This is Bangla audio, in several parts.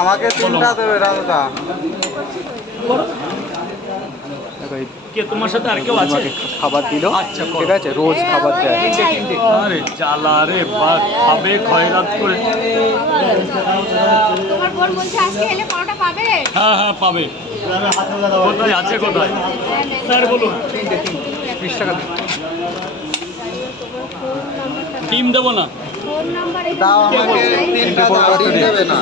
আমাকে তিনটা দেবে রাজুদা। কে তোমার সাথে আর কেউ আছে? খাবার দিল, আচ্ছা, ঠিক আছে, রোজ খাবার দেয়। আরে জ্বালা রে, বা খাবে খয়রাত করে। তোমার বোন বলছে আজকে এলে পরোটা পাবে। হ্যাঁ হ্যাঁ পাবে। কোথায় আছে, কোথায় স্যার বলুন? 30 টাকা দিন। টিম দেবো না ফোন নাম্বার দাও আমাকে তিনটা দাও, ডিম দেবে না।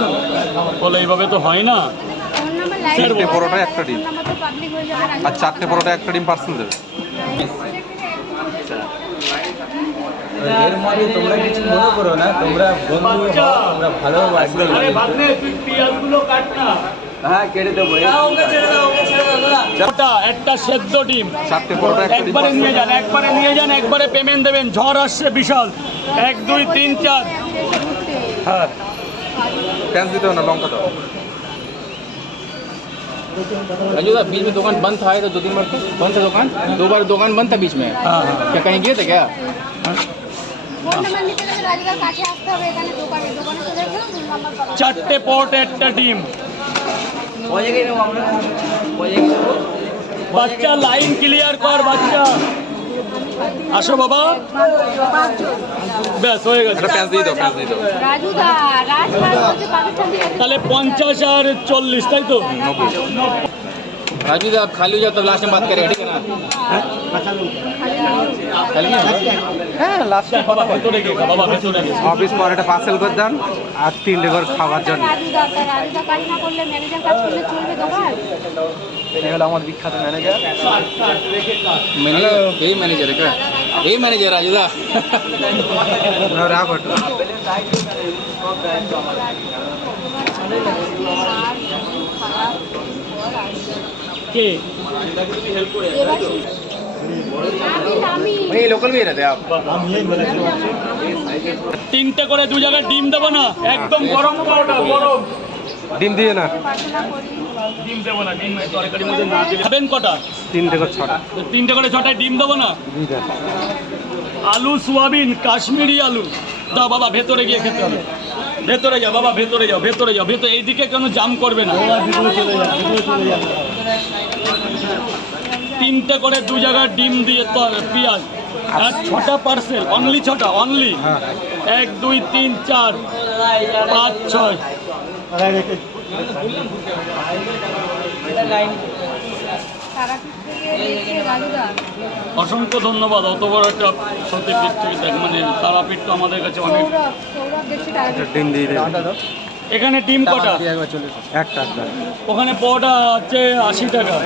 বলে এইভাবে তো হয় না। ফোন নাম্বার স্যার, তিনটে পরোটা একটা ডিম, ফোন নাম্বার তো পাবলিক হয়ে যাবে। আর 4টে পরোটা একটা ডিম পার্সেল দেবে। এর মধ্যে তোমরা কিছু মনে করো না, তোমরা বন্ধু বাচ্চা। হও, তোমরা ভালোবাসবে। আরে ভাগ্নে তুই পেঁয়াজগুলো কাট না। হ্যাঁ কেটে দেবো। ওটা একটা সেদ্ধ ডিম 4টে পরোটা একটা ডিম একবারে parcel নিয়ে দেবে। যান, একবারে নিয়ে যান, একবারে পেমেন্ট দেবেন। ঝড় আসছে বিশাল। 1 2 3 4। হ্যাঁ পেঁয়াজ দিতে হবে না, লঙ্কা দাও। राजू दा बीच में दुकान बंद था, तो 2-3 बार तो बंद था दुकान, 2 बार दुकान बंद था बीच में। हाँ। क्या कहीं गए थे क्या? ফোন নাম্বার নিতে গেলে রাজুদার কাছে আসতে হবে, এখানে দোকানে চলে গেলে ফোন নাম্বার পাবে। 4টে পরোটা একটা ডিম। বাচ্চা লাইন ক্লিয়ার কর, বাচ্চা আসো বাবা। ব্যাস হয়ে গেছে। এটা পেঁয়াজ দিয়ে দাও, পেঁয়াজ দিয়ে দাও। রাজুদা রাজভার বলছে পাকিস্তান থেকে তাহলে 50 আর 40, তাই তো? 90। राजू दा आप खाली हो जाओ, तो लास्ट में बात करें, ठीक है ना? खाली नहीं है? হ্যাঁ, লাস্টে বাবা ভেতরে গিয়ে খা, বাবা ভেতরে গিয়ে। অফিস পরোটা পার্সেল করে দেন, আর 3টে করে খাবার জন্য। রাজুদা কাজ না করলে ম্যানেজার কাজ করলে চলবে দোকান? এই হলো আমার বিখ্যাত ম্যানেজার। मैनेजर यही मैनेजर है क्या? यही मैनेजर राजू दा। রাখো একটু। কে? আমি वही लोकल में ही रहते हैं आप? 3টে করে 2 জায়গায় ডিম দেবো না, একদম গরম পরোটা, গরম ডিম দিয়ে না, প্রার্থনা করি। ডিম দেবো না। ডিম তরকারির মধ্যে না দিলে খাবেন কটা? 3টে করে 6টা 3টে করে 6টায় ডিম দেবো না। দিয়ে দেন। আলু সোয়াবিন কাশ্মীরি আলু দাও বাবা, ভেতরে গিয়ে খেতে হবে। ভেতরে যাও বাবা, ভেতরে যাও, ভেতরে যাও, ভেতরে। এইদিকে কেন জাম করবে না। 3টে করে 2 জায়গায় ডিম দিয়ে তো পেঁয়াজ, আর 6টা পার্সেল, অনলি 6টা, অনলি। 1 2 3 4 5 6। তারাপীঠ থেকে দেখছে রাজুদা। অসংখ্য ধন্যবাদ। অত বড় একটা সত্যিপীঠ থেকে দেখ, মানে তারাপীঠ তো আমাদের কাছে অনেক। সৌরভ দেখছি তারাপীঠ। ডিম দিয়ে দেন। এখানে ডিম কটা? একটা একটা। ওখানে পরোটা হচ্ছে 80 টাকা।